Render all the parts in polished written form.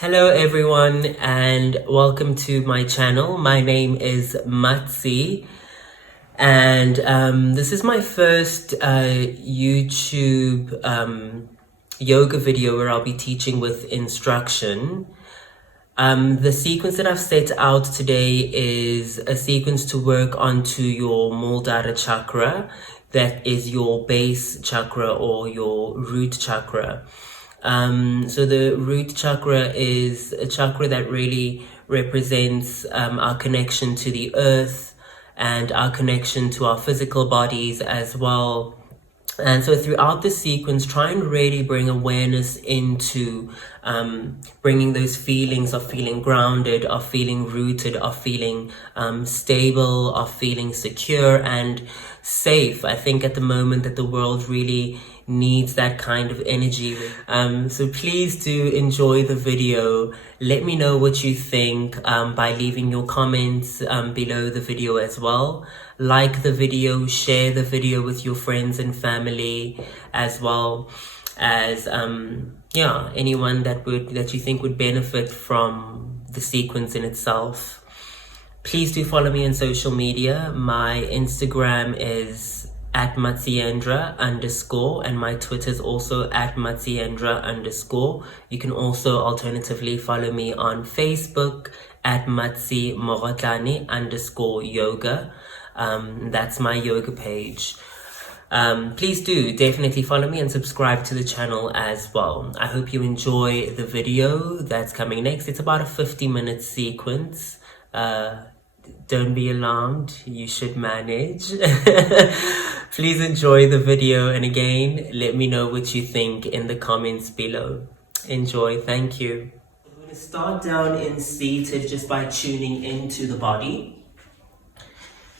Hello everyone and welcome to my channel. My name is Matsi and this is my first YouTube yoga video where I'll be teaching with instruction. The sequence that I've set out today is a sequence to work onto your Mūlādhāra Chakra, that is your base chakra or your root chakra. So the root chakra is a chakra that really represents our connection to the earth and our connection to our physical bodies as well. And so throughout the sequence, try and really bring awareness into bringing those feelings of feeling grounded, of feeling rooted, of feeling stable, of feeling secure and safe. I think at the moment that the world really needs that kind of energy. So please do enjoy the video. Let me know what you think by leaving your comments below the video as well. Like the video, share the video with your friends and family, as well as anyone that you think would benefit from the sequence in itself. Please do follow me on social media. My Instagram is @Matsiendra_ and my Twitter is also @Matsiendra_. You can also alternatively follow me on Facebook @Matsi_yoga. That's my yoga page. Please do definitely follow me and subscribe to the channel as well. I hope you enjoy the video that's coming next. It's about a 50-minute sequence. Don't be alarmed, you should manage. Please enjoy the video, and again, let me know what you think in the comments below. Enjoy, thank you. I'm going to start down in seated just by tuning into the body.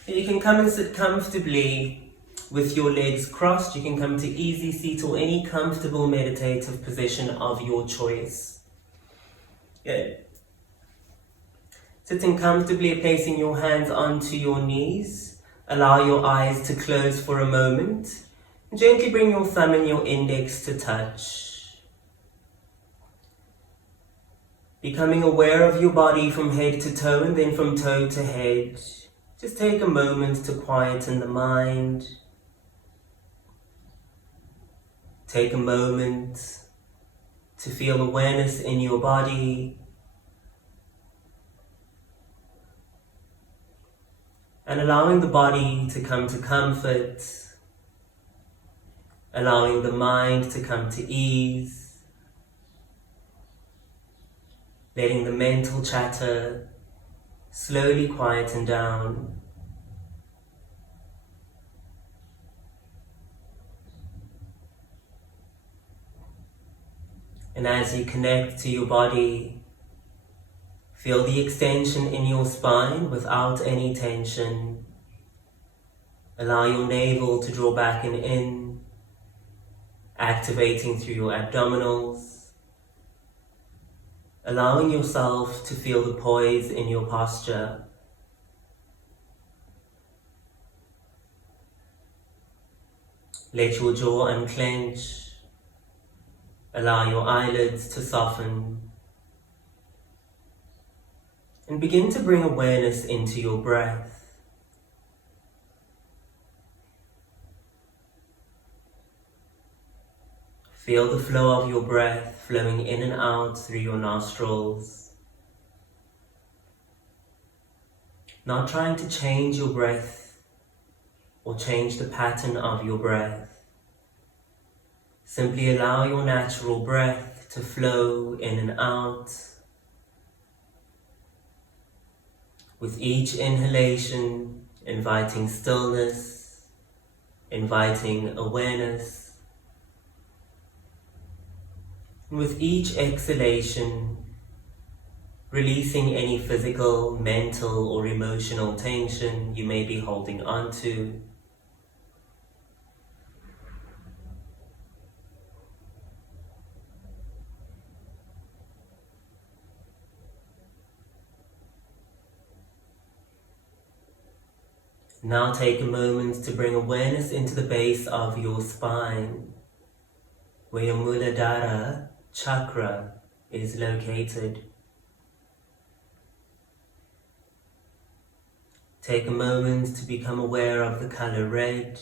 And you can come and sit comfortably with your legs crossed. You can come to easy seat or any comfortable meditative position of your choice. Good. Sitting comfortably, placing your hands onto your knees. Allow your eyes to close for a moment. Gently bring your thumb and your index to touch. Becoming aware of your body from head to toe and then from toe to head. Just take a moment to quieten the mind. Take a moment to feel awareness in your body. And allowing the body to come to comfort, allowing the mind to come to ease, letting the mental chatter slowly quieten down. And as you connect to your body, feel the extension in your spine without any tension. Allow your navel to draw back and in, activating through your abdominals. Allowing yourself to feel the poise in your posture. Let your jaw unclench. Allow your eyelids to soften. And begin to bring awareness into your breath. Feel the flow of your breath flowing in and out through your nostrils. Not trying to change your breath or change the pattern of your breath. Simply allow your natural breath to flow in and out. With each inhalation, inviting stillness, inviting awareness. And with each exhalation, releasing any physical, mental, or emotional tension you may be holding on to. Now take a moment to bring awareness into the base of your spine, where your Mūlādhāra Chakra is located. Take a moment to become aware of the color red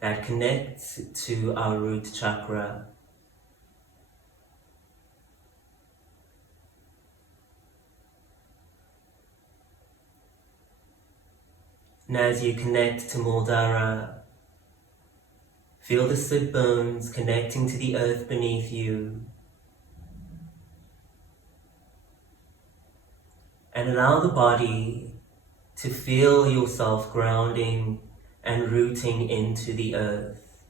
that connects to our root chakra. And as you connect to Mūlādhāra, feel the sit bones connecting to the earth beneath you. And allow the body to feel yourself grounding and rooting into the earth.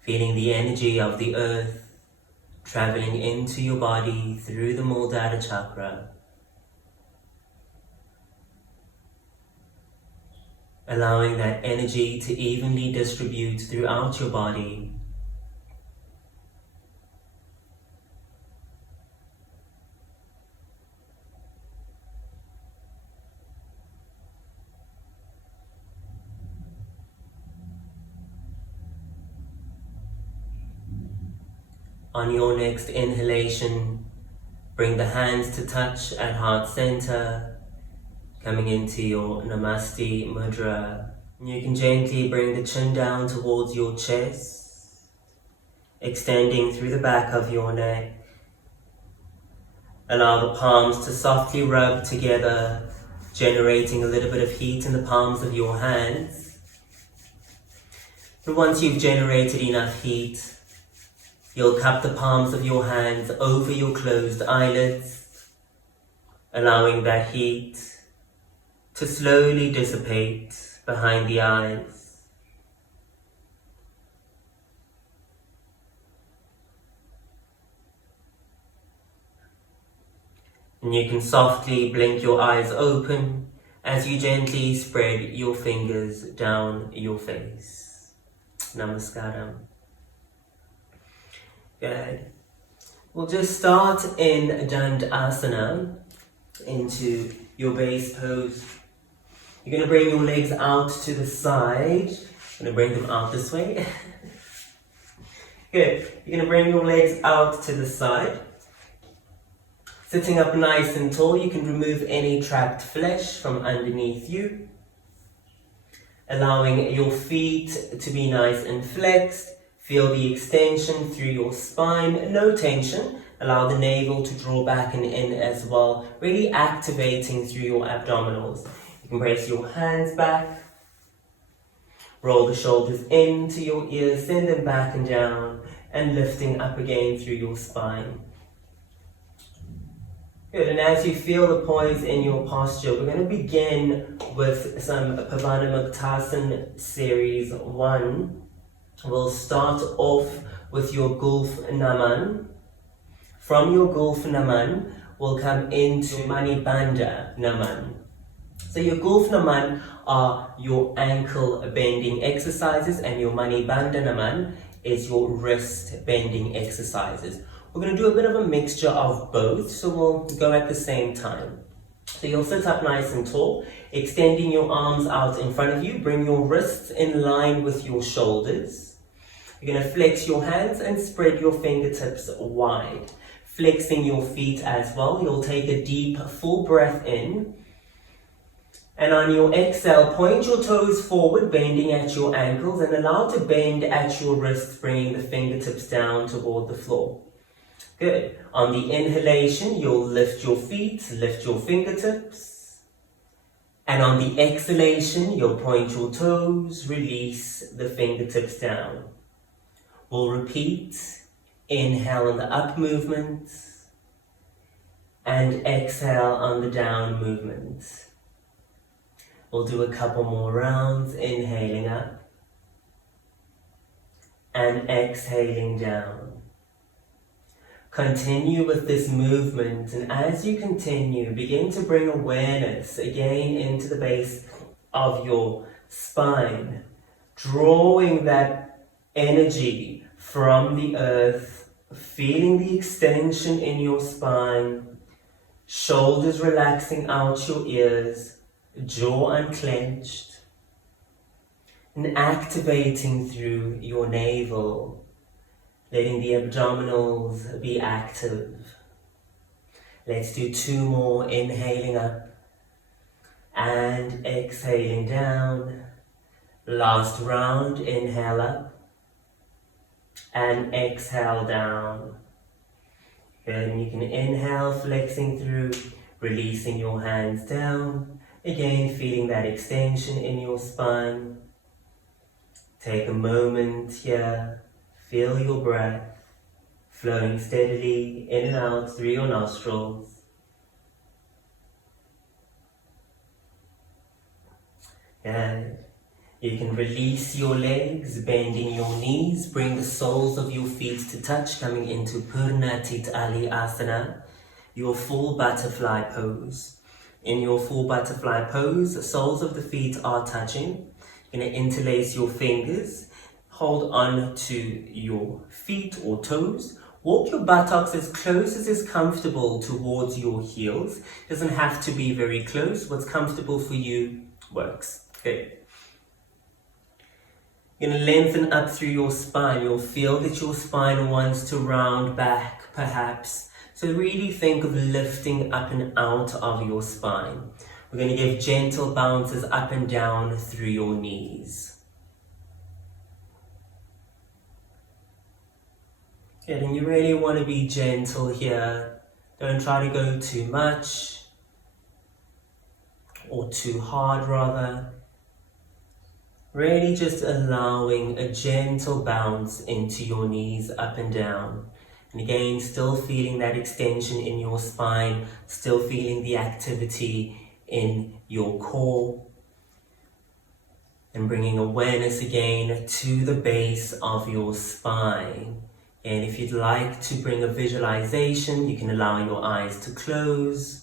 Feeling the energy of the earth traveling into your body through the Mūlādhāra Chakra. Allowing that energy to evenly distribute throughout your body. On your next inhalation, bring the hands to touch at heart center, coming into your Namaste Mudra. You can gently bring the chin down towards your chest, extending through the back of your neck. Allow the palms to softly rub together, generating a little bit of heat in the palms of your hands. And once you've generated enough heat, you'll cup the palms of your hands over your closed eyelids, allowing that heat to slowly dissipate behind the eyes. And you can softly blink your eyes open as you gently spread your fingers down your face. Namaskaram. Good. We'll just start in Dandasana, into your base pose. You're going to bring your legs out to the side. I'm going to bring them out this way. Good. You're going to bring your legs out to the side. Sitting up nice and tall, you can remove any trapped flesh from underneath you. Allowing your feet to be nice and flexed. Feel the extension through your spine, no tension. Allow the navel to draw back and in as well, really activating through your abdominals. You can brace your hands back, roll the shoulders into your ears, send them back and down, and lifting up again through your spine. Good, and as you feel the poise in your posture, we're going to begin with some Pavanamuktasan Series 1. We'll start off with your Gulf Naman. From your Gulf Naman, we'll come into Mani Bandha Naman. So your Gulf Naman are your ankle bending exercises, and your Mani Bandha Naman is your wrist bending exercises. We're going to do a bit of a mixture of both, so we'll go at the same time. So you'll sit up nice and tall, extending your arms out in front of you. Bring your wrists in line with your shoulders. You're going to flex your hands and spread your fingertips wide. Flexing your feet as well. You'll take a deep, full breath in. And on your exhale, point your toes forward, bending at your ankles, and allow to bend at your wrists, bringing the fingertips down toward the floor. Good. On the inhalation, you'll lift your feet, lift your fingertips. And on the exhalation, you'll point your toes, release the fingertips down. We'll repeat. Inhale on the up movement. And exhale on the down movement. We'll do a couple more rounds, inhaling up. And exhaling down. Continue with this movement, and as you continue, begin to bring awareness again into the base of your spine, drawing that energy from the earth, feeling the extension in your spine, shoulders relaxing out your ears, jaw unclenched, and activating through your navel. letting the abdominals be active. Let's do 2 more, inhaling up and exhaling down. Last round, inhale up and exhale down. Good, and you can inhale, flexing through, releasing your hands down. Again, feeling that extension in your spine. Take a moment here, feel your breath flowing steadily in and out through your nostrils. Good. You can release your legs, bending your knees, bring the soles of your feet to touch, coming into Purna Titali Asana, your full butterfly pose. In your full butterfly pose, the soles of the feet are touching. You're going to interlace your fingers, hold on to your feet or toes. Walk your buttocks as close as is comfortable towards your heels. Doesn't have to be very close. What's comfortable for you works. Good. You're going to lengthen up through your spine. You'll feel that your spine wants to round back, perhaps. So really think of lifting up and out of your spine. We're going to give gentle bounces up and down through your knees. Good, and you really want to be gentle here. Don't try to go too much or too hard rather. Really just allowing a gentle bounce into your knees up and down. And again, still feeling that extension in your spine, still feeling the activity in your core. And bringing awareness again to the base of your spine. And if you'd like to bring a visualization, you can allow your eyes to close.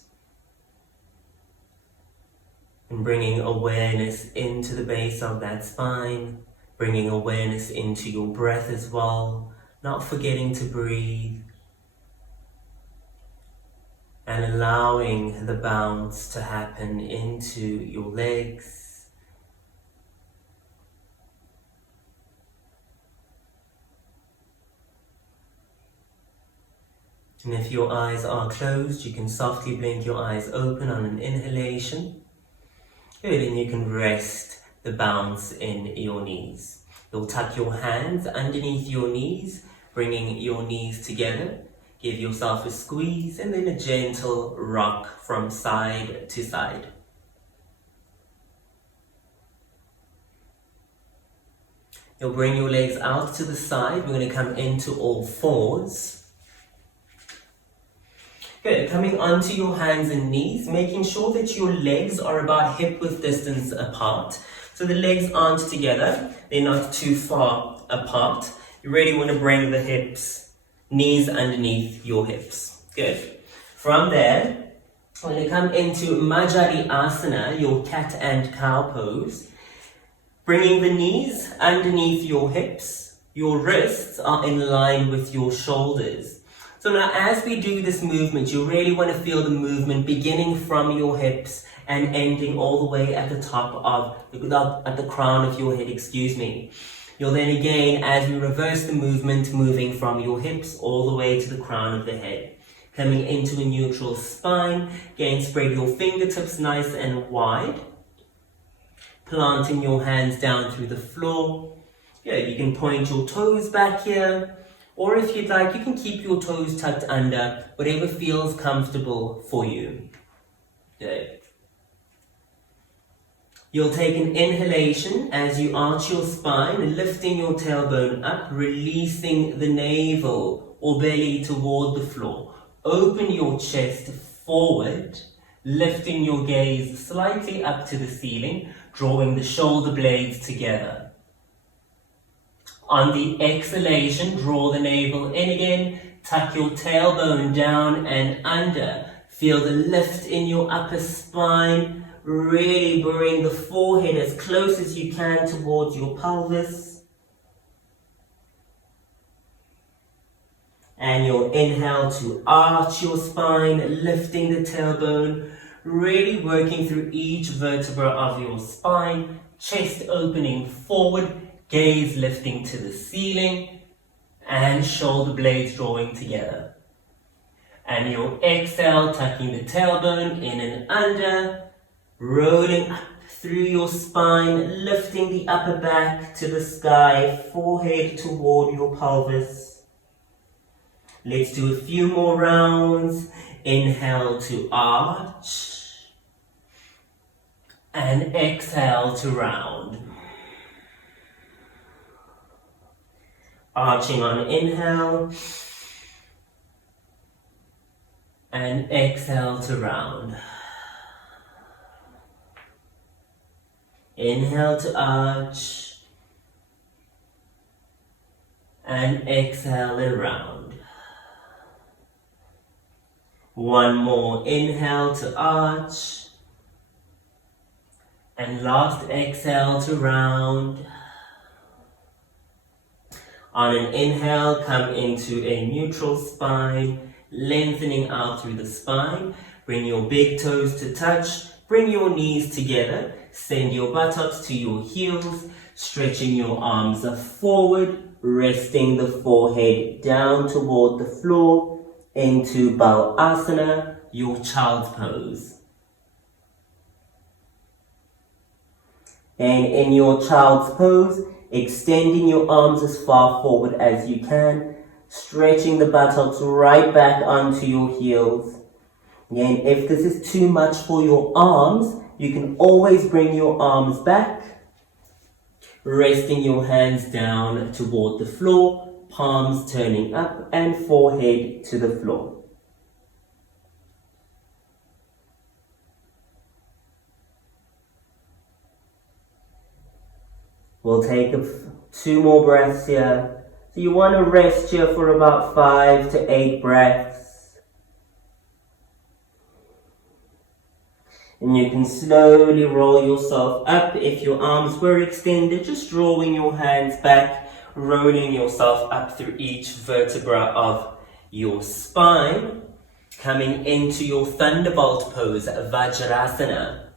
And bringing awareness into the base of that spine, bringing awareness into your breath as well, not forgetting to breathe, and allowing the bounce to happen into your legs. And if your eyes are closed, you can softly blink your eyes open on an inhalation. Good, and you can rest the bounce in your knees. You'll tuck your hands underneath your knees, bringing your knees together. Give yourself a squeeze and then a gentle rock from side to side. You'll bring your legs out to the side. We're going to come into all fours. Good, coming onto your hands and knees, making sure that your legs are about hip-width distance apart. So the legs aren't together, they're not too far apart. You really want to bring the hips, knees underneath your hips. Good. From there, we're going to come into Majari Asana, your cat and cow pose. Bringing the knees underneath your hips, your wrists are in line with your shoulders. So now as we do this movement, you really want to feel the movement beginning from your hips and ending all the way at the top of, at the crown of your head, You'll then again, as we reverse the movement, moving from your hips all the way to the crown of the head. Coming into a neutral spine, again spread your fingertips nice and wide. Planting your hands down through the floor. Yeah, you can point your toes back here. Or if you'd like, you can keep your toes tucked under, whatever feels comfortable for you. Good. You'll take an inhalation as you arch your spine, lifting your tailbone up, releasing the navel or belly toward the floor. Open your chest forward, lifting your gaze slightly up to the ceiling, drawing the shoulder blades together. On the exhalation, draw the navel in again, tuck your tailbone down and under. Feel the lift in your upper spine. Really bring the forehead as close as you can towards your pelvis. And your inhale to arch your spine, lifting the tailbone, really working through each vertebra of your spine, chest opening forward, gaze lifting to the ceiling, and shoulder blades drawing together. And you'll exhale, tucking the tailbone in and under, rolling up through your spine, lifting the upper back to the sky, forehead toward your pelvis. Let's do a few more rounds. Inhale to arch, and exhale to round. Arching on inhale, and exhale to round. Inhale to arch, and exhale and round. One more, inhale to arch, and last exhale to round. On an inhale, come into a neutral spine, lengthening out through the spine. Bring your big toes to touch, bring your knees together, send your buttocks to your heels, stretching your arms forward, resting the forehead down toward the floor, into Balasana, your child's pose. And in your child's pose, extending your arms as far forward as you can, stretching the buttocks right back onto your heels. Again, if this is too much for your arms, you can always bring your arms back, resting your hands down toward the floor, palms turning up and forehead to the floor. We'll take two more breaths here. So you want to rest here for about 5 to 8 breaths. And you can slowly roll yourself up. If your arms were extended, just drawing your hands back, rolling yourself up through each vertebra of your spine, coming into your thunderbolt pose, Vajrasana.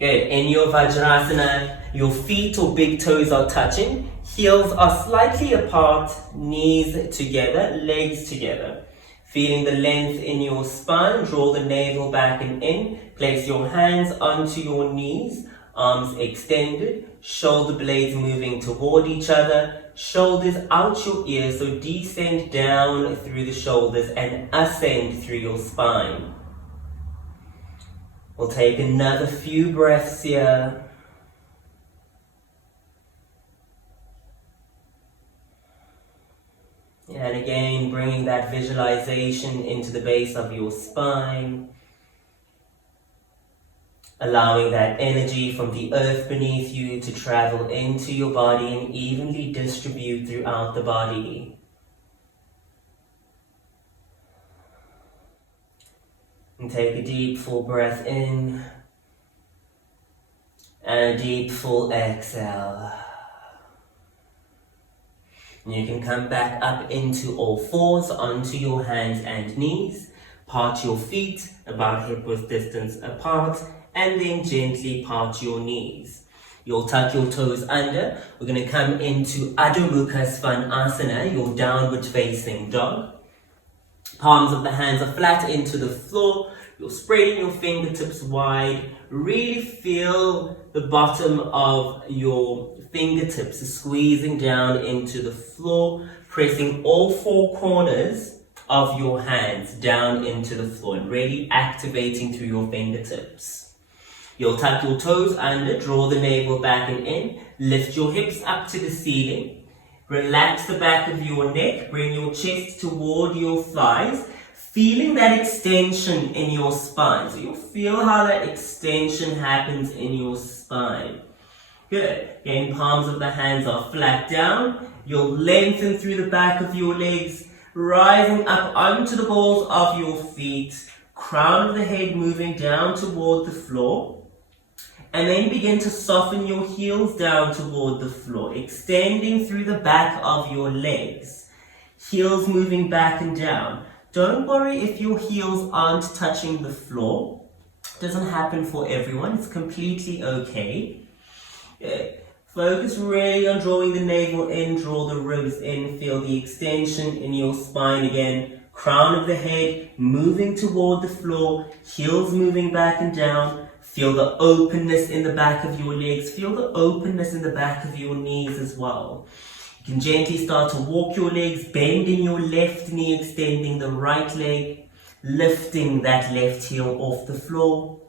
Good. In your Vajrasana, your feet or big toes are touching, heels are slightly apart, knees together, legs together. Feeling the length in your spine, draw the navel back and in, place your hands onto your knees, arms extended, shoulder blades moving toward each other, shoulders out your ears, so descend down through the shoulders and ascend through your spine. We'll take another few breaths here. And again, bringing that visualization into the base of your spine. Allowing that energy from the earth beneath you to travel into your body and evenly distribute throughout the body. And take a deep full breath in and a deep full exhale. And you can come back up into all fours, onto your hands and knees. Part your feet about hip width distance apart, and then gently part your knees. You'll tuck your toes under. We're going to come into Adho Mukha Svanasana, your downward facing dog. Palms of the hands are flat into the floor. You're spreading your fingertips wide. Really feel the bottom of your fingertips squeezing down into the floor, pressing all four corners of your hands down into the floor and really activating through your fingertips. You'll tuck your toes under, draw the navel back and in, lift your hips up to the ceiling, relax the back of your neck, bring your chest toward your thighs, feeling that extension in your spine. So you'll feel how that extension happens in your spine. Good. Again, palms of the hands are flat down. You'll lengthen through the back of your legs, rising up onto the balls of your feet, crown of the head moving down toward the floor. And then begin to soften your heels down toward the floor, extending through the back of your legs. Heels moving back and down. Don't worry if your heels aren't touching the floor. It doesn't happen for everyone. It's completely okay. Focus really on drawing the navel in, draw the ribs in, feel the extension in your spine again. Crown of the head moving toward the floor, heels moving back and down. Feel the openness in the back of your legs, feel the openness in the back of your knees as well. You can gently start to walk your legs, bending your left knee, extending the right leg, lifting that left heel off the floor.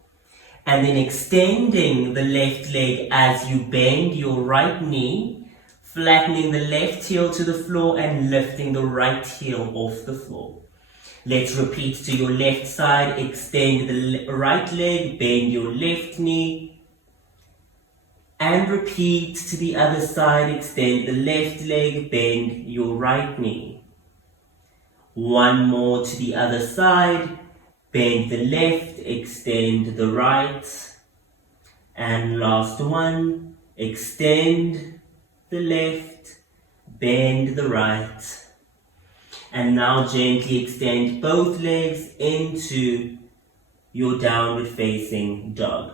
And then extending the left leg as you bend your right knee, flattening the left heel to the floor and lifting the right heel off the floor. Let's repeat to your left side. Extend the right leg, bend your left knee. And repeat to the other side. Extend the left leg, bend your right knee. One more to the other side. Bend the left, extend the right. And last one, extend the left, bend the right. And now gently extend both legs into your downward facing dog.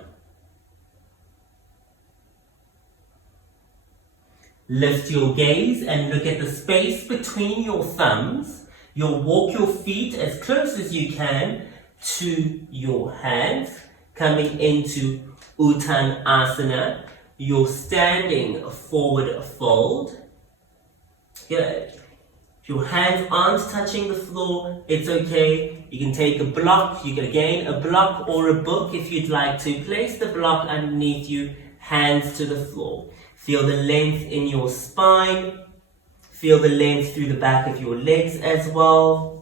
Lift your gaze and look at the space between your thumbs. You'll walk your feet as close as you can to your hands, coming into Uttanasana. You're standing forward fold. Good. If your hands aren't touching the floor, it's okay. You can take a block. You can again a block or a book if you'd like to. Place the block underneath you, hands to the floor. Feel the length in your spine. Feel the length through the back of your legs as well.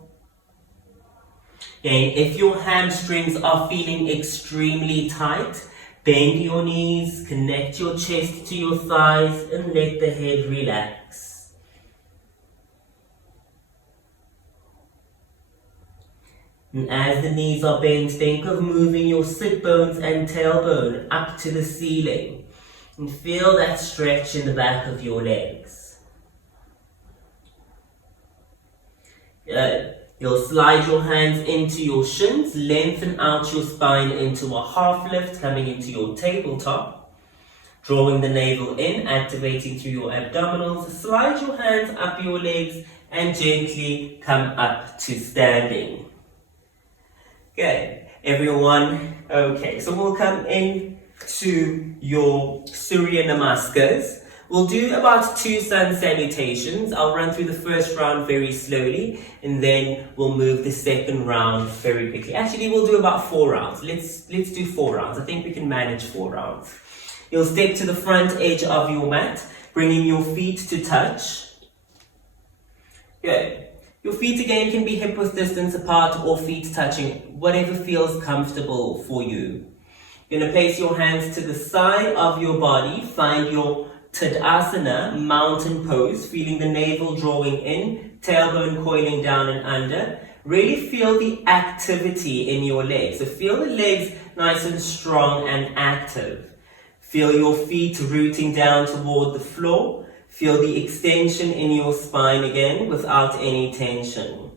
Again, if your hamstrings are feeling extremely tight, bend your knees, connect your chest to your thighs and let the head relax. And as the knees are bent, think of moving your sit bones and tailbone up to the ceiling. And feel that stretch in the back of your legs. Good. You'll slide your hands into your shins, lengthen out your spine into a half lift, coming into your tabletop. Drawing the navel in, activating through your abdominals. Slide your hands up your legs and gently come up to standing. Good. Everyone, okay, so we'll come in to your Surya Namaskars. We'll do about 2 sun salutations. I'll run through the first round very slowly and then we'll move the second round very quickly. Actually, we'll do about 4 rounds. Let's do 4 rounds. I think we can manage 4 rounds. You'll step to the front edge of your mat, bringing your feet to touch. Good. Your feet again can be hip-width distance apart or feet touching, whatever feels comfortable for you. You're going to place your hands to the side of your body, find your Tadasana, mountain pose, feeling the navel drawing in, tailbone coiling down and under. Really feel the activity in your legs. So feel the legs nice and strong and active. Feel your feet rooting down toward the floor. Feel the extension in your spine again without any tension.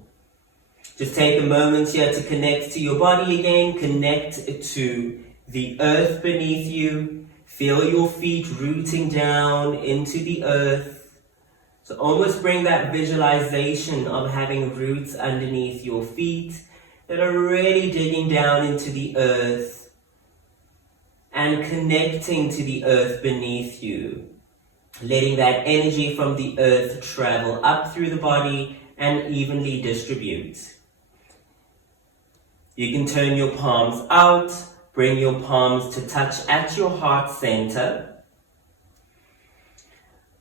Just take a moment here to connect to your body again. Connect to the earth beneath you. Feel your feet rooting down into the earth. So almost bring that visualization of having roots underneath your feet that are really digging down into the earth and connecting to the earth beneath you. Letting that energy from the earth travel up through the body and evenly distribute. You can turn your palms out. Bring your palms to touch at your heart center.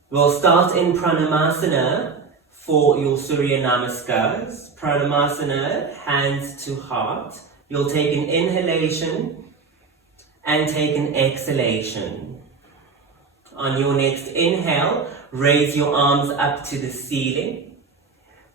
We'll start in Pranamasana for your Surya Namaskars. Pranamasana, hands to heart. You'll take an inhalation and take an exhalation. On your next inhale, raise your arms up to the ceiling.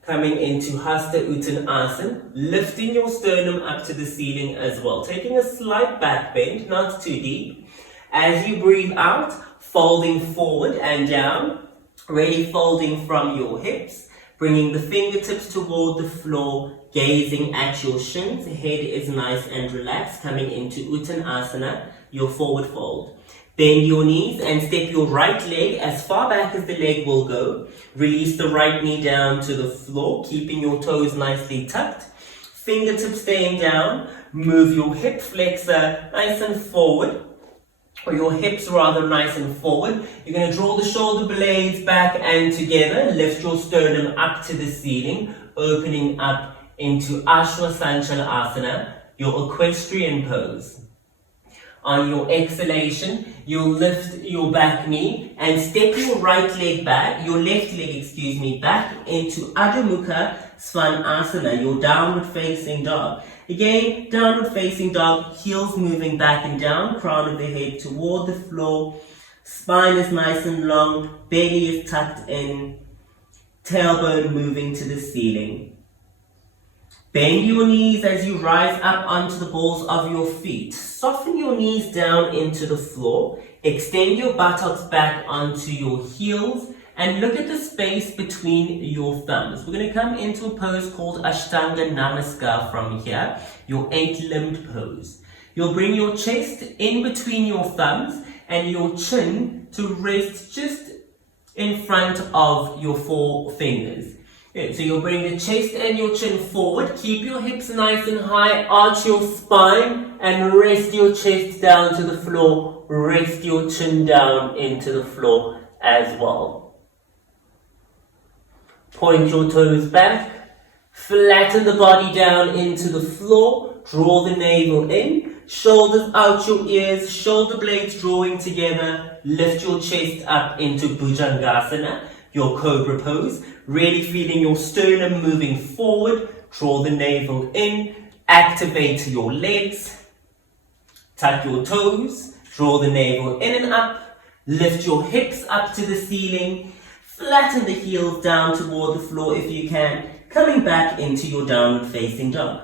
Coming into Hasta Uttanasana, lifting your sternum up to the ceiling as well. Taking a slight back bend, not too deep. As you breathe out, folding forward and down. Really folding from your hips. Bringing the fingertips toward the floor, gazing at your shins. Head is nice and relaxed. Coming into Uttanasana, your forward fold. Bend your knees and step your right leg as far back as the leg will go. Release the right knee down to the floor, keeping your toes nicely tucked. Fingertips staying down. Move your hip flexor nice and forward, or your hips rather nice and forward. You're going to draw the shoulder blades back and together. Lift your sternum up to the ceiling, opening up into Asana, your equestrian pose. On your exhalation, you'll lift your back knee and step your right leg back, your left leg, back into Adho Mukha Svanasana, your downward facing dog. Again, downward facing dog, heels moving back and down, crown of the head toward the floor, spine is nice and long, belly is tucked in, tailbone moving to the ceiling. Bend your knees as you rise up onto the balls of your feet. Soften your knees down into the floor. Extend your buttocks back onto your heels and look at the space between your thumbs. We're going to come into a pose called Ashtanga Namaskar from here, your 8-limbed pose. You'll bring your chest in between your thumbs and your chin to rest just in front of your 4 fingers. Okay, so you'll bring the chest and your chin forward, keep your hips nice and high, arch your spine and rest your chest down to the floor, rest your chin down into the floor as well. Point your toes back, flatten the body down into the floor, draw the navel in, shoulders out your ears, shoulder blades drawing together, lift your chest up into Bhujangasana, your cobra pose, really feeling your sternum moving forward, draw the navel in, activate your legs, tuck your toes, draw the navel in and up, lift your hips up to the ceiling, flatten the heels down toward the floor if you can, coming back into your downward facing dog.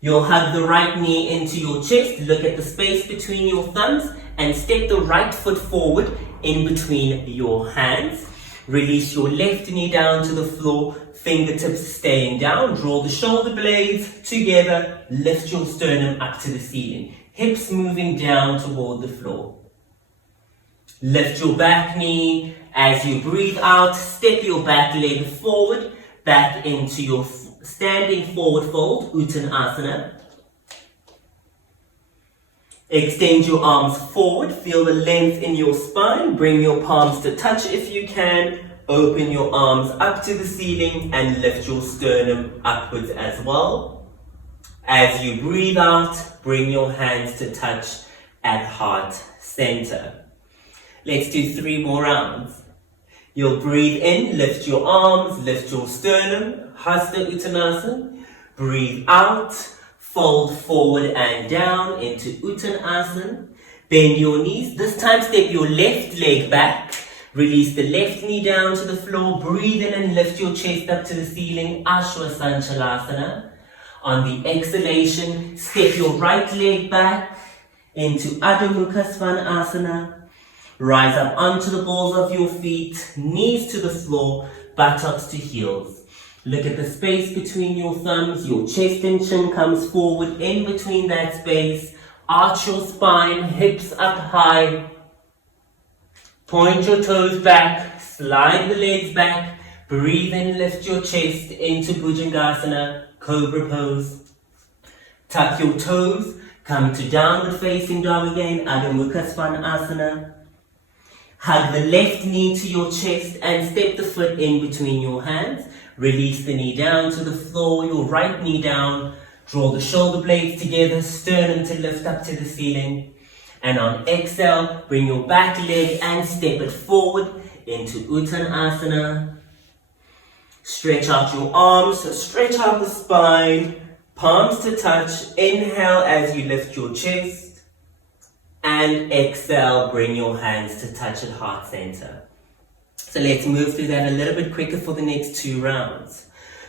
You'll hug the right knee into your chest, look at the space between your thumbs and step the right foot forward in between your hands. Release your left knee down to the floor, fingertips staying down, draw the shoulder blades together, lift your sternum up to the ceiling, hips moving down toward the floor. Lift your back knee as you breathe out, step your back leg forward, back into your standing forward fold, Uttanasana. Extend your arms forward, feel the length in your spine, bring your palms to touch if you can, open your arms up to the ceiling and lift your sternum upwards as well. As you breathe out, bring your hands to touch at heart center. Let's do 3 more rounds. You'll breathe in, lift your arms, lift your sternum, Hasta Uttanasana. Breathe out, fold forward and down into Uttanasana. Bend your knees. This time step your left leg back. Release the left knee down to the floor. Breathe in and lift your chest up to the ceiling, Ashwasanchalasana. On the exhalation, step your right leg back into Adho Mukha Svanasana. Rise up onto the balls of your feet, knees to the floor, buttocks to heels. Look at the space between your thumbs, your chest and chin comes forward in between that space. Arch your spine, hips up high. Point your toes back, slide the legs back. Breathe in, lift your chest into Bhujangasana, Cobra pose. Tuck your toes, come to downward facing dog again, Adho Mukha Svanasana. Hug the left knee to your chest and step the foot in between your hands. Release the knee down to the floor, your right knee down. Draw the shoulder blades together, sternum to lift up to the ceiling. And on exhale, bring your back leg and step it forward into Uttanasana. Stretch out your arms, stretch out the spine, palms to touch. Inhale as you lift your chest. And exhale, bring your hands to touch at heart center. So let's move through that a little bit quicker for the next 2 rounds.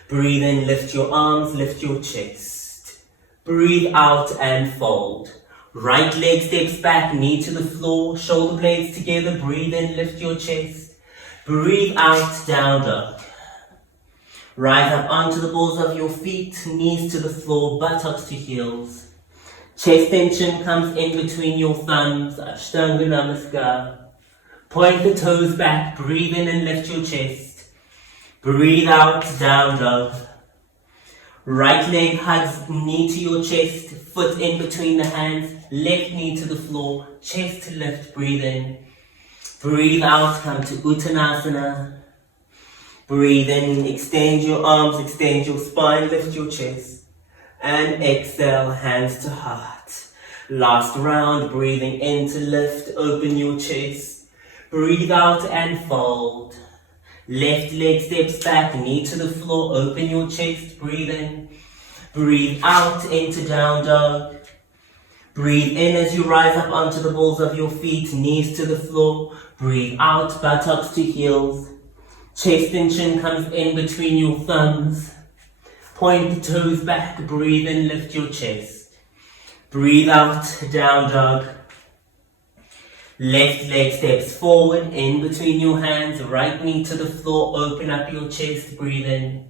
Breathe in, lift your arms, lift your chest. Breathe out and fold. Right leg steps back, knee to the floor, shoulder blades together. Breathe in, lift your chest. Breathe out, down dog. Rise up onto the balls of your feet, knees to the floor, buttocks to heels. Chest tension comes in between your thumbs, Ashtanga Namaskar. Point the toes back, breathe in and lift your chest. Breathe out, down dog. Right leg hugs knee to your chest, foot in between the hands, left knee to the floor, chest to lift, breathe in. Breathe out, come to Uttanasana. Breathe in, extend your arms, extend your spine, lift your chest. And exhale, hands to heart. Last round, breathing in to lift, open your chest. Breathe out and fold. Left leg steps back, knee to the floor, open your chest, breathe in. Breathe out into down dog. Breathe in as you rise up onto the balls of your feet, knees to the floor. Breathe out, buttocks to heels. Chest and chin comes in between your thumbs. Point the toes back, breathe in, lift your chest. Breathe out, down dog. Left leg steps forward, in between your hands, right knee to the floor, open up your chest, breathe in.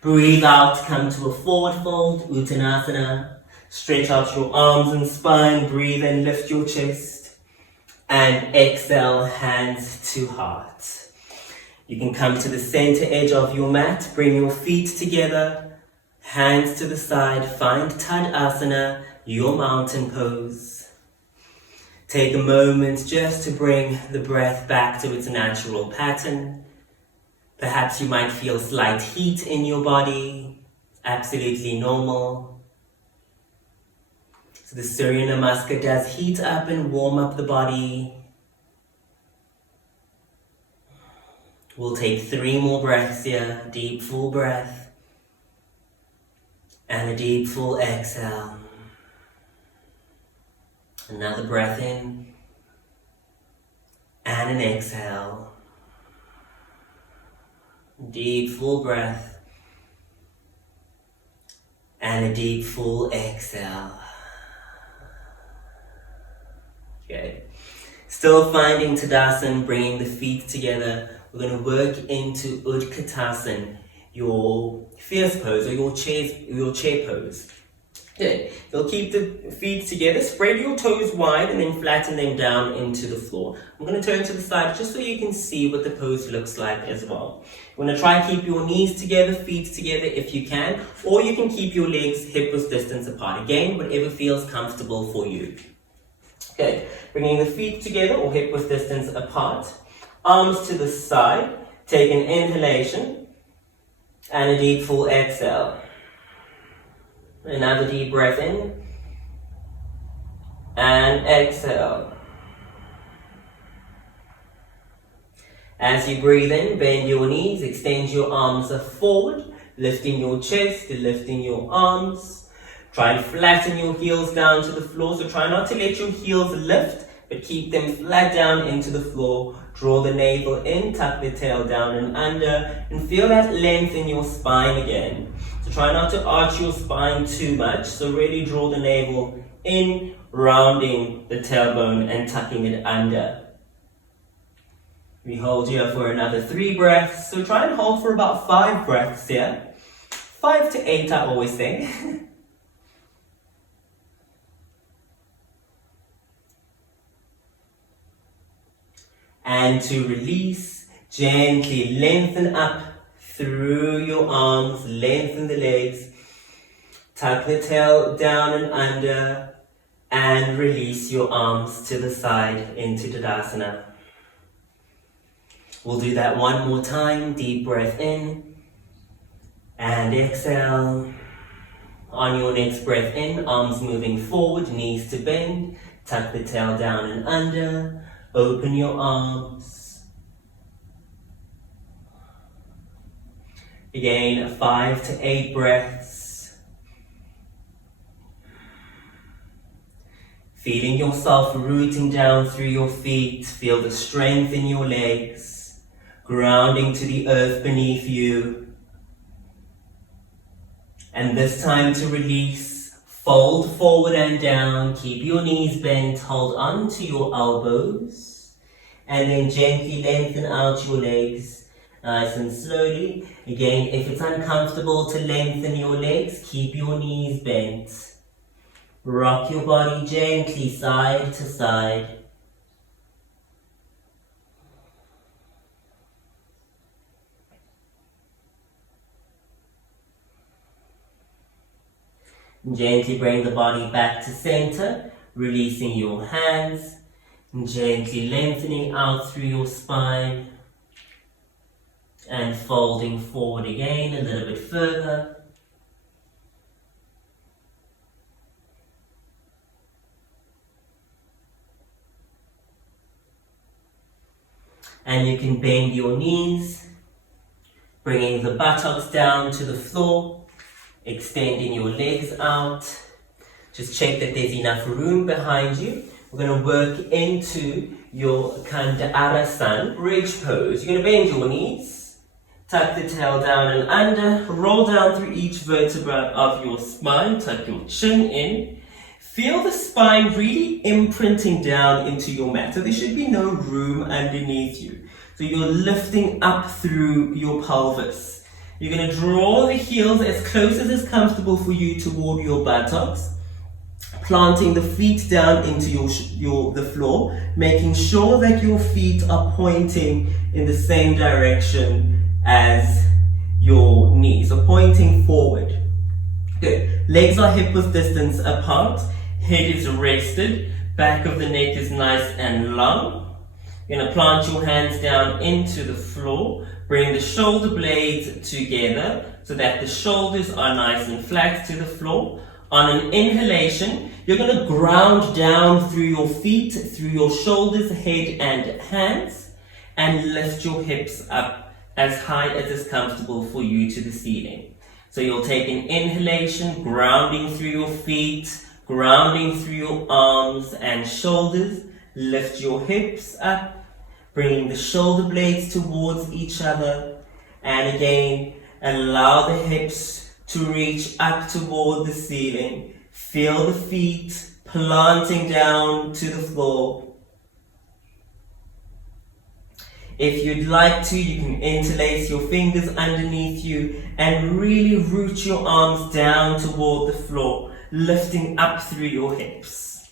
Breathe out, come to a forward fold, Uttanasana. Stretch out your arms and spine, breathe in, lift your chest. And exhale, hands to heart. You can come to the center edge of your mat, bring your feet together, hands to the side, find Tadasana, your mountain pose. Take a moment just to bring the breath back to its natural pattern. Perhaps you might feel slight heat in your body, absolutely normal. So the Surya Namaskar does heat up and warm up the body. We'll take 3 more breaths here, deep full breath, and a deep full exhale. Another breath in, and an exhale. Deep full breath, and a deep full exhale. Okay, still finding Tadasana, bringing the feet together. We're going to work into Utkatasana, your fierce pose or your chair pose. Okay, you'll keep the feet together, spread your toes wide and then flatten them down into the floor. I'm going to turn to the side just so you can see what the pose looks like as well. You're going to try and keep your knees together, feet together if you can, or you can keep your legs hip-width distance apart. Again, whatever feels comfortable for you. Okay, bringing the feet together or hip-width distance apart. Arms to the side, take an inhalation and a deep full exhale. Another deep breath in and exhale. As you breathe in, bend your knees, extend your arms forward, lifting your chest, lifting your arms. Try and flatten your heels down to the floor, so try not to let your heels lift, but keep them flat down into the floor. Draw the navel in, tuck the tail down and under, and feel that length in your spine again. So try not to arch your spine too much, so really draw the navel in, rounding the tailbone and tucking it under. We hold here for another 3 breaths, so try and hold for about 5 breaths here. 5 to 8 I always say. And to release, gently lengthen up through your arms, lengthen the legs, tuck the tail down and under, and release your arms to the side into Tadasana. We'll do that one more time. Deep breath in and exhale. On your next breath in, arms moving forward, knees to bend, tuck the tail down and under. Open your arms. Again, 5 to 8 breaths. Feeling yourself rooting down through your feet. Feel the strength in your legs, grounding to the earth beneath you. And this time to release. Fold forward and down, keep your knees bent, hold on to your elbows, and then gently lengthen out your legs, nice and slowly. Again, if it's uncomfortable to lengthen your legs, keep your knees bent. Rock your body gently side to side. Gently bring the body back to center, releasing your hands, and gently lengthening out through your spine, and folding forward again a little bit further. And you can bend your knees, bringing the buttocks down to the floor, extending your legs out. Just check that there's enough room behind you. We're going to work into your Kandharasana bridge pose. You're going to bend your knees, tuck the tail down and under, roll down through each vertebra of your spine, tuck your chin in. Feel the spine really imprinting down into your mat. So there should be no room underneath you. So you're lifting up through your pelvis. You're going to draw the heels as close as is comfortable for you toward your buttocks, planting the feet down into the floor, making sure that your feet are pointing in the same direction as your knees, so pointing forward. Good. Legs are hip width distance apart. Head is rested. Back of the neck is nice and long. You're going to plant your hands down into the floor. Bring the shoulder blades together so that the shoulders are nice and flat to the floor. On an inhalation, you're going to ground down through your feet, through your shoulders, head and hands, and lift your hips up as high as is comfortable for you to the ceiling. So you'll take an inhalation, grounding through your feet, grounding through your arms and shoulders. Lift your hips up, bringing the shoulder blades towards each other. And again, allow the hips to reach up toward the ceiling. Feel the feet planting down to the floor. If you'd like to, you can interlace your fingers underneath you and really root your arms down toward the floor, lifting up through your hips.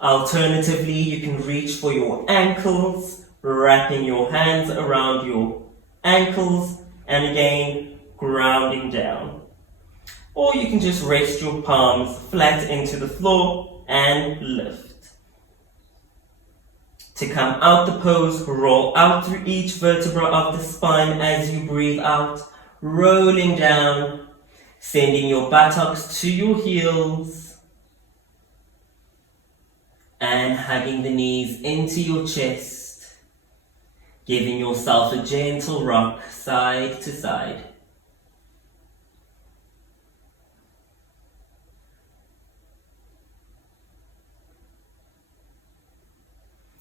Alternatively, you can reach for your ankles, wrapping your hands around your ankles, and again, grounding down. Or you can just rest your palms flat into the floor and lift. To come out the pose, roll out through each vertebra of the spine as you breathe out, rolling down, sending your buttocks to your heels, and hugging the knees into your chest, giving yourself a gentle rock side to side.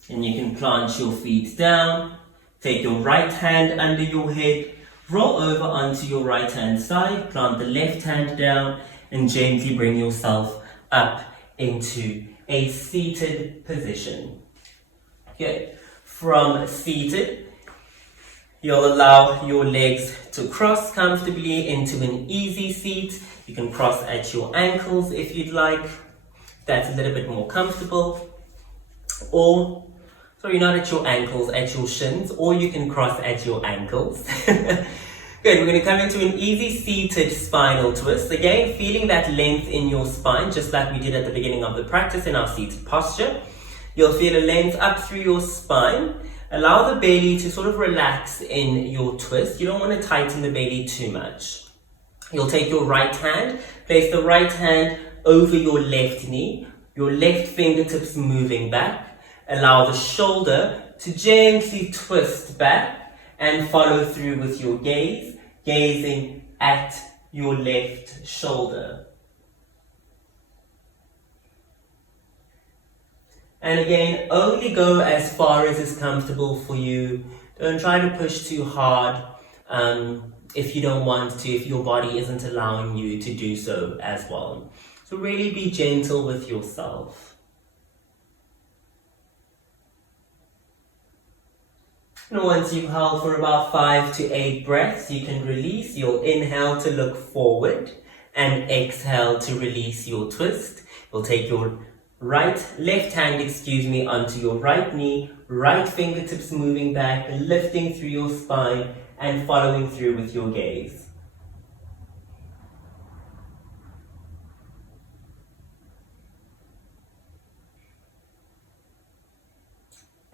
And you can plant your feet down, take your right hand under your head, roll over onto your right hand side, plant the left hand down, and gently bring yourself up into a seated position. Good. From seated, you'll allow your legs to cross comfortably into an easy seat. You can cross at your ankles if you'd like. That's a little bit more comfortable. Or, sorry, not at your ankles, at your shins, or you can cross at your ankles. Good, we're going to come into an easy seated spinal twist. Again, feeling that length in your spine, just like we did at the beginning of the practice in our seated posture. You'll feel a length up through your spine. Allow the belly to sort of relax in your twist. You don't want to tighten the belly too much. You'll take your right hand, place the right hand over your left knee, your left fingertips moving back. Allow the shoulder to gently twist back and follow through with your gaze, gazing at your left shoulder. And again, only go as far as is comfortable for you. Don't try to push too hard if you don't want to, if your body isn't allowing you to do so as well. So really be gentle with yourself. And once you've held for about 5 to 8 breaths, you can release. You'll inhale to look forward and exhale to release your twist. You'll take your left hand, onto your right knee, right fingertips moving back, lifting through your spine and following through with your gaze.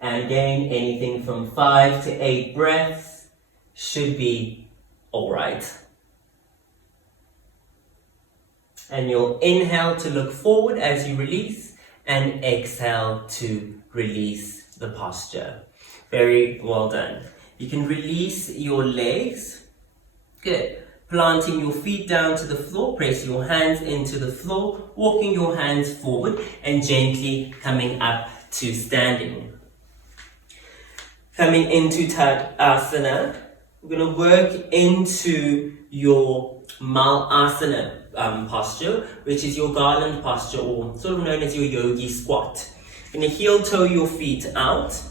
And again, anything from 5 to 8 breaths should be all right. And you'll inhale to look forward as you release, and exhale to release the posture. Very well done. You can release your legs. Good. Planting your feet down to the floor, press your hands into the floor, walking your hands forward and gently coming up to standing. Coming into Tadasana, we're going to work into your Malasana posture, which is your garland posture, or sort of known as your yogi squat. You're going to heel toe your feet out.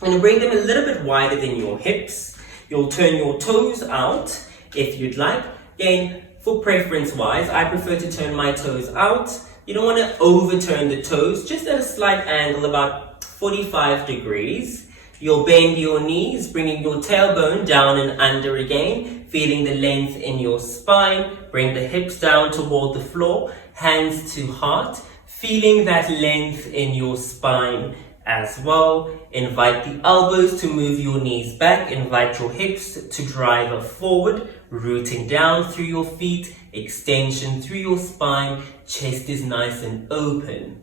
I'm going to bring them a little bit wider than your hips. You'll turn your toes out if you'd like. Again, for preference wise, I prefer to turn my toes out. You don't want to overturn the toes, just at a slight angle, about 45 degrees. You'll bend your knees, bringing your tailbone down and under again, feeling the length in your spine. Bring the hips down toward the floor, hands to heart, feeling that length in your spine as well. Invite the elbows to move your knees back. Invite your hips to drive forward, rooting down through your feet, extension through your spine. Chest is nice and open.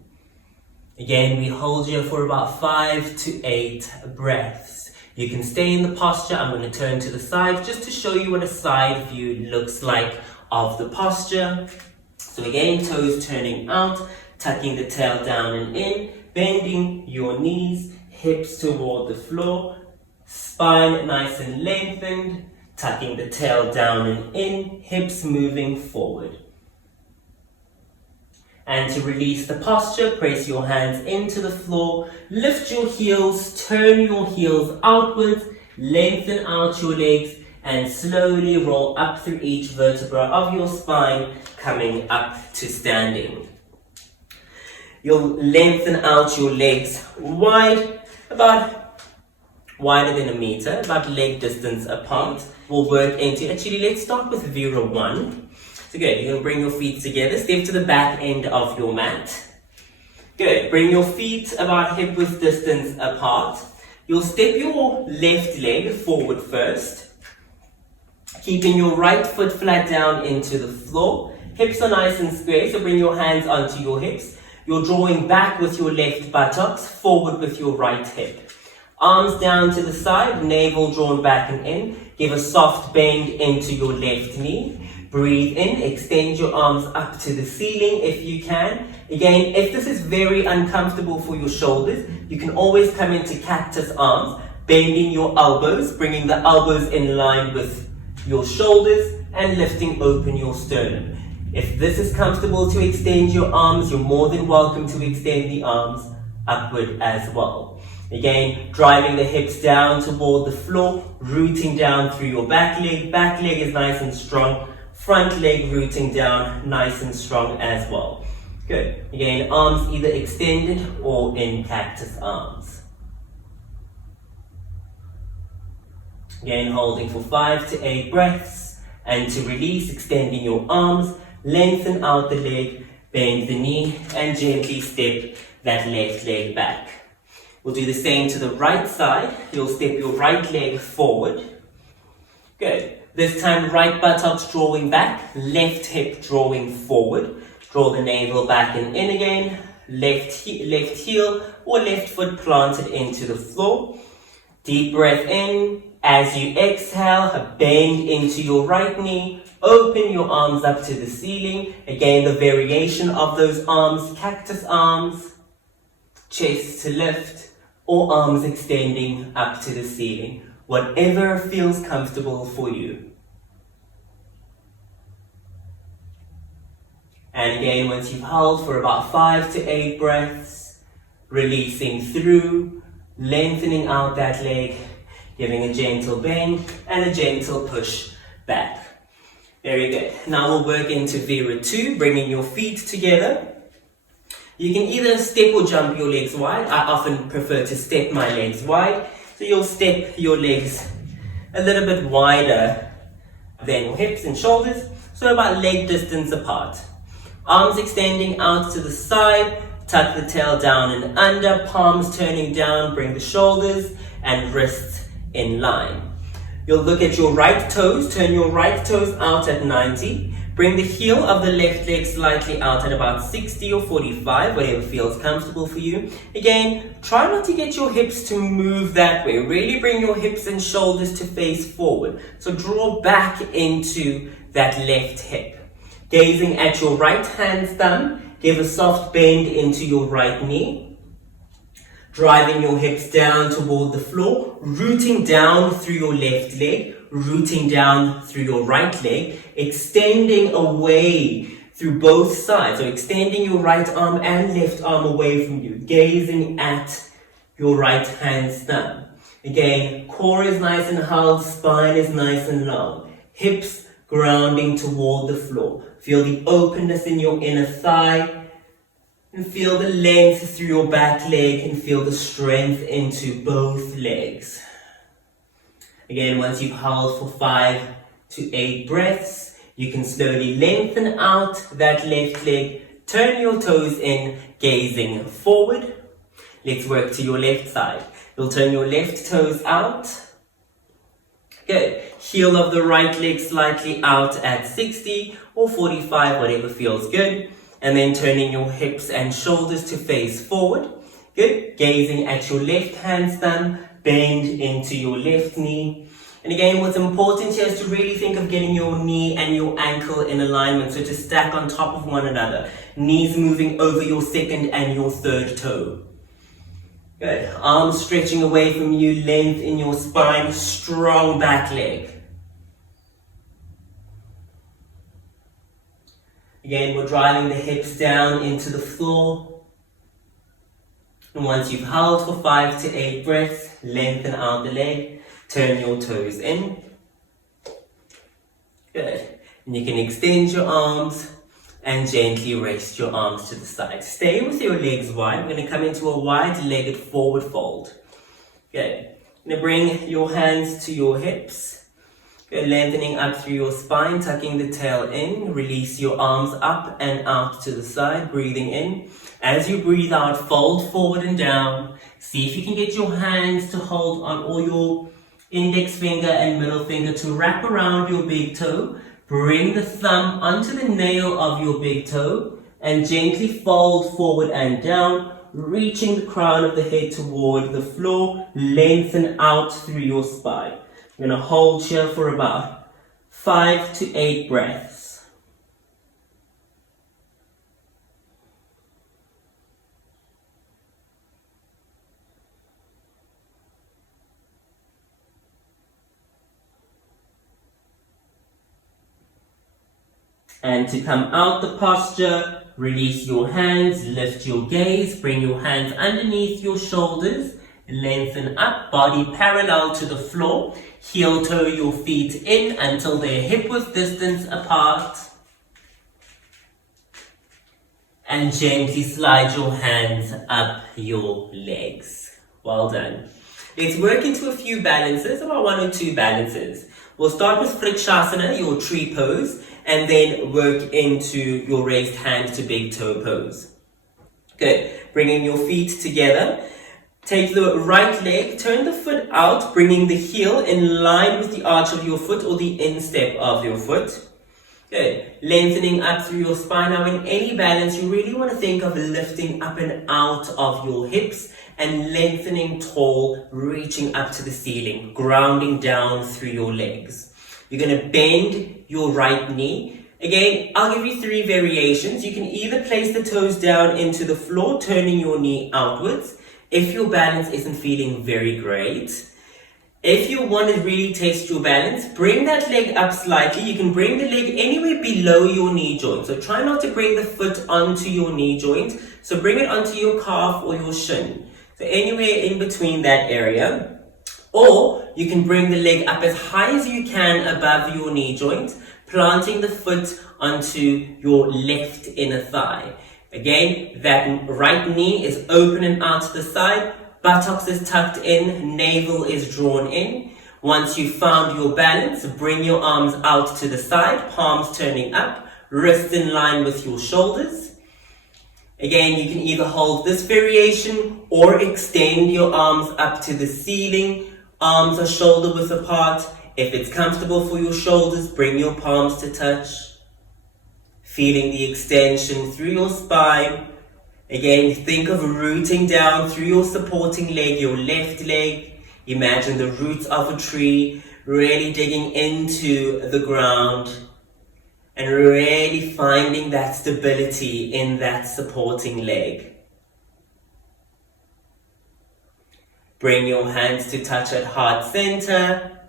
Again, we hold here for about 5 to 8 breaths. You can stay in the posture. I'm going to turn to the side just to show you what a side view looks like of the posture. So again, toes turning out, tucking the tail down and in, bending your knees, hips toward the floor, spine nice and lengthened, tucking the tail down and in, hips moving forward. And to release the posture, press your hands into the floor, lift your heels, turn your heels outwards, lengthen out your legs, and slowly roll up through each vertebra of your spine, coming up to standing. You'll lengthen out your legs wide, about wider than a meter, about leg distance apart. We'll work into, actually let's start with Vira 1. So good, you're going to bring your feet together, step to the back end of your mat. Good, bring your feet about hip width distance apart. You'll step your left leg forward first, keeping your right foot flat down into the floor. Hips are nice and square, so bring your hands onto your hips. You're drawing back with your left buttocks, forward with your right hip. Arms down to the side, navel drawn back and in. Give a soft bend into your left knee. Breathe in, extend your arms up to the ceiling if you can. Again, if this is very uncomfortable for your shoulders, you can always come into cactus arms, bending your elbows, bringing the elbows in line with your shoulders and lifting open your sternum. If this is comfortable to extend your arms, you're more than welcome to extend the arms upward as well. Again, driving the hips down toward the floor, rooting down through your back leg. Back leg is nice and strong. Front leg rooting down, nice and strong as well. Good. Again, arms either extended or in cactus arms. Again, holding for 5 to 8 breaths. And to release, extending your arms, lengthen out the leg, bend the knee, and gently step that left leg back. We'll do the same to the right side. You'll step your right leg forward. Good. This time, right buttocks drawing back, left hip drawing forward. Draw the navel back and in again. Left heel or left foot planted into the floor. Deep breath in. As you exhale, bend into your right knee. Open your arms up to the ceiling. Again, the variation of those arms, cactus arms, chest to lift, or arms extending up to the ceiling. Whatever feels comfortable for you. And again, once you've held for about 5 to 8 breaths, releasing through, lengthening out that leg, giving a gentle bend and a gentle push back. Very good. Now we'll work into Vira 2, bringing your feet together. You can either step or jump your legs wide. I often prefer to step my legs wide. So you'll step your legs a little bit wider than your hips and shoulders, so about leg distance apart. Arms extending out to the side, tuck the tail down and under, palms turning down, bring the shoulders and wrists in line. You'll look at your right toes, turn your right toes out at 90, bring the heel of the left leg slightly out at about 60 or 45, whatever feels comfortable for you. Again, try not to get your hips to move that way. Really bring your hips and shoulders to face forward. So draw back into that left hip. Gazing at your right hand thumb, give a soft bend into your right knee. Driving your hips down toward the floor, rooting down through your left leg, rooting down through your right leg, extending away through both sides. So extending your right arm and left arm away from you, gazing at your right hand's thumb. Again, core is nice and held, spine is nice and long. Hips grounding toward the floor. Feel the openness in your inner thigh. And feel the length through your back leg and feel the strength into both legs. Again, once you've held for 5 to 8 breaths, you can slowly lengthen out that left leg, turn your toes in, gazing forward. Let's work to your left side. You'll turn your left toes out. Good. Heel of the right leg slightly out at 60 or 45, whatever feels good. And then turning your hips and shoulders to face forward. Good. Gazing at your left hand's thumb, bend into your left knee. And again, what's important here is to really think of getting your knee and your ankle in alignment, so to stack on top of one another. Knees moving over your second and your third toe. Good. Arms stretching away from you, length in your spine, strong back leg. Again, we're driving the hips down into the floor. And once you've held for 5 to 8 breaths, lengthen out the leg, turn your toes in. Good. And you can extend your arms and gently rest your arms to the side. Stay with your legs wide. We're going to come into a wide-legged forward fold. Good. You're going to bring your hands to your hips. Good. Lengthening up through your spine, tucking the tail in. Release your arms up and out to the side, breathing in. As you breathe out, fold forward and down. See if you can get your hands to hold on, or your index finger and middle finger to wrap around your big toe. Bring the thumb onto the nail of your big toe and gently fold forward and down, reaching the crown of the head toward the floor. Lengthen out through your spine. You're going to hold here for about 5 to 8 breaths. And to come out the posture, release your hands, lift your gaze, bring your hands underneath your shoulders, lengthen up, body parallel to the floor. Heel toe your feet in until they're hip width distance apart. And gently slide your hands up your legs. Well done. Let's work into a few balances, about 1 or 2 balances. We'll start with Vrikshasana, your tree pose, and then work into your raised hand to big toe pose. Good. Bringing your feet together. Take the right leg, turn the foot out, bringing the heel in line with the arch of your foot or the instep of your foot. Good. Lengthening up through your spine. Now in any balance, you really want to think of lifting up and out of your hips and lengthening tall, reaching up to the ceiling, grounding down through your legs. You're going to bend your right knee. Again, I'll give you 3 variations. You can either place the toes down into the floor, turning your knee outwards. If your balance isn't feeling very great, if you want to really test your balance, bring that leg up slightly. You can bring the leg anywhere below your knee joint. So try not to bring the foot onto your knee joint. So bring it onto your calf or your shin. So anywhere in between that area. Or you can bring the leg up as high as you can above your knee joint. planting the foot onto your left inner thigh. Again, that right knee is open and out to the side, buttocks is tucked in, navel is drawn in. Once you've found your balance, bring your arms out to the side, palms turning up, wrists in line with your shoulders. Again, you can either hold this variation or extend your arms up to the ceiling. Arms are shoulder width apart. If it's comfortable for your shoulders, bring your palms to touch. Feeling the extension through your spine. Again, think of rooting down through your supporting leg, your left leg. Imagine the roots of a tree really digging into the ground and really finding that stability in that supporting leg. Bring your hands to touch at heart center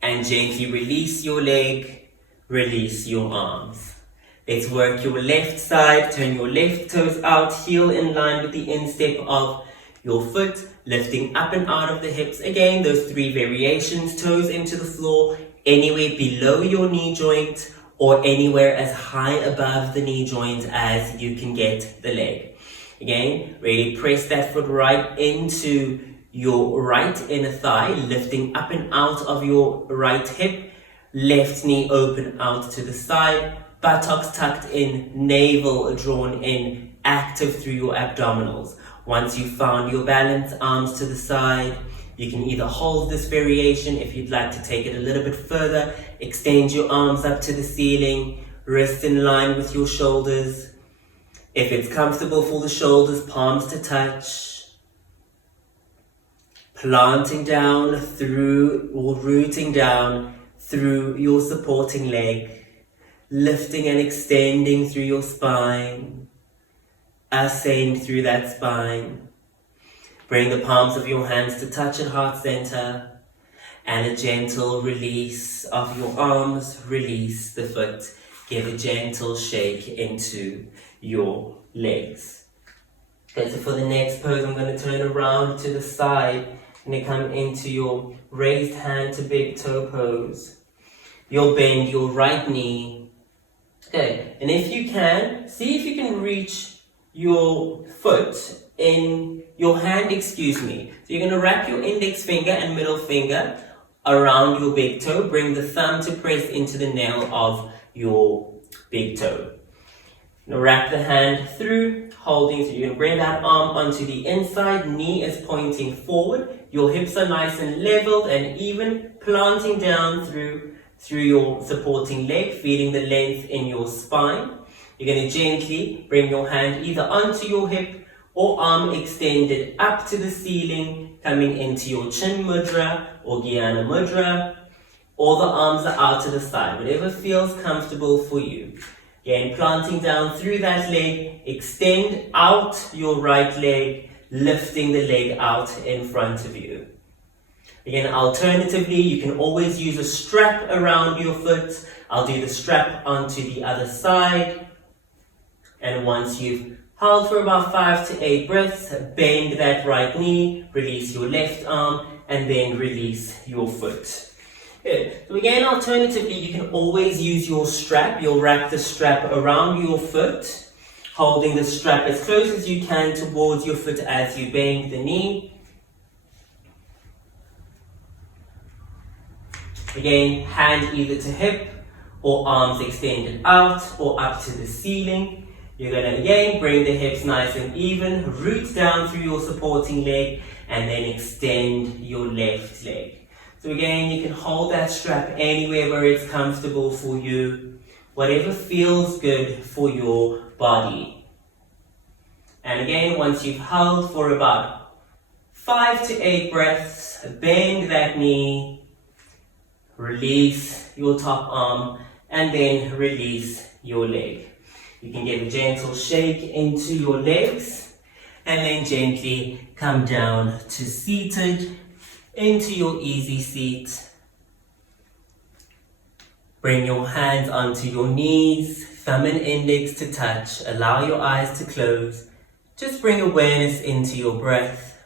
and gently release your leg, release your arms. Let's work your left side, turn your left toes out, heel in line with the instep of your foot, lifting up and out of the hips. Again, those 3 variations, toes into the floor, anywhere below your knee joint or anywhere as high above the knee joint as you can get the leg. Again, really press that foot right into your right inner thigh, lifting up and out of your right hip, left knee open out to the side, buttocks tucked in, navel drawn in, active through your abdominals. Once you've found your balance, arms to the side, you can either hold this variation. If you'd like to take it a little bit further, extend your arms up to the ceiling, wrists in line with your shoulders. If it's comfortable for the shoulders, palms to touch. Planting down through or rooting down through your supporting leg, lifting and extending through your spine, ascend through that spine. Bring the palms of your hands to touch at heart center and a gentle release of your arms, release the foot. Give a gentle shake into your legs. Okay, so for the next pose, I'm going to turn around to the side and then come into your raised hand to big toe pose. You'll bend your right knee. Okay, and if you can, see if you can reach your foot in your hand, So you're going to wrap your index finger and middle finger around your big toe. Bring the thumb to press into the nail of your big toe. Now wrap the hand through, holding. So you're going to bring that arm onto the inside. Knee is pointing forward. Your hips are nice and leveled and even, planting down through your supporting leg, feeling the length in your spine. You're going to gently bring your hand either onto your hip or arm extended up to the ceiling, coming into your chin mudra or Jnana mudra, or the arms are out to the side, whatever feels comfortable for you. Again, planting down through that leg, extend out your right leg, lifting the leg out in front of you. Again, alternatively, you can always use a strap around your foot. I'll do the strap onto the other side. And once you've held for about 5 to 8 breaths, bend that right knee, release your left arm, and then release your foot. Good. So again, alternatively, you can always use your strap. You'll wrap the strap around your foot, holding the strap as close as you can towards your foot as you bend the knee. Again, hand either to hip or arms extended out or up to the ceiling. You're going to again bring the hips nice and even, root down through your supporting leg, and then extend your left leg. So again, you can hold that strap anywhere where it's comfortable for you, whatever feels good for your body. And again, once you've held for about 5 to 8 breaths, bend that knee, release your top arm, and then release your leg. You can give a gentle shake into your legs and then gently come down to seated into your easy seat. Bring your hands onto your knees, thumb and index to touch. Allow your eyes to close. Just bring awareness into your breath.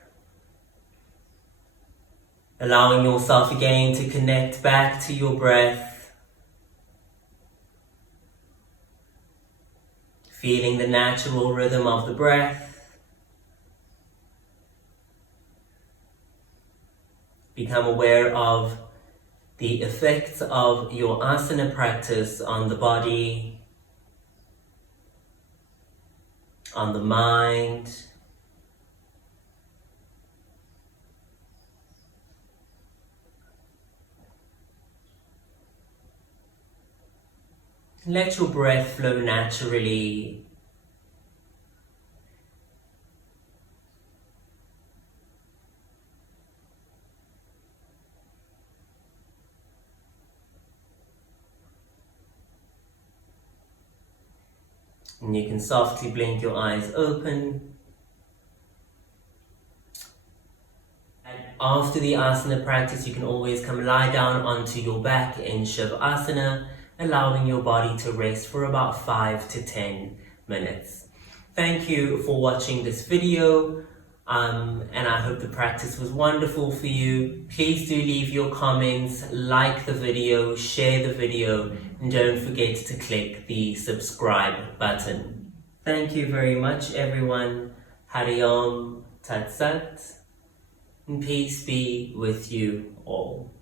Allowing yourself again to connect back to your breath. feeling the natural rhythm of the breath. Become aware of the effects of your asana practice on the body, on the mind. Let your breath flow naturally. And you can softly blink your eyes open. And after the asana practice, you can always come lie down onto your back in Shavasana, allowing your body to rest for about 5 to 10 minutes. Thank you for watching this video, and I hope the practice was wonderful for you. Please do leave your comments, like the video, share the video, and don't forget to click the subscribe button. Thank you very much, everyone. Om Tat Sat, and peace be with you all.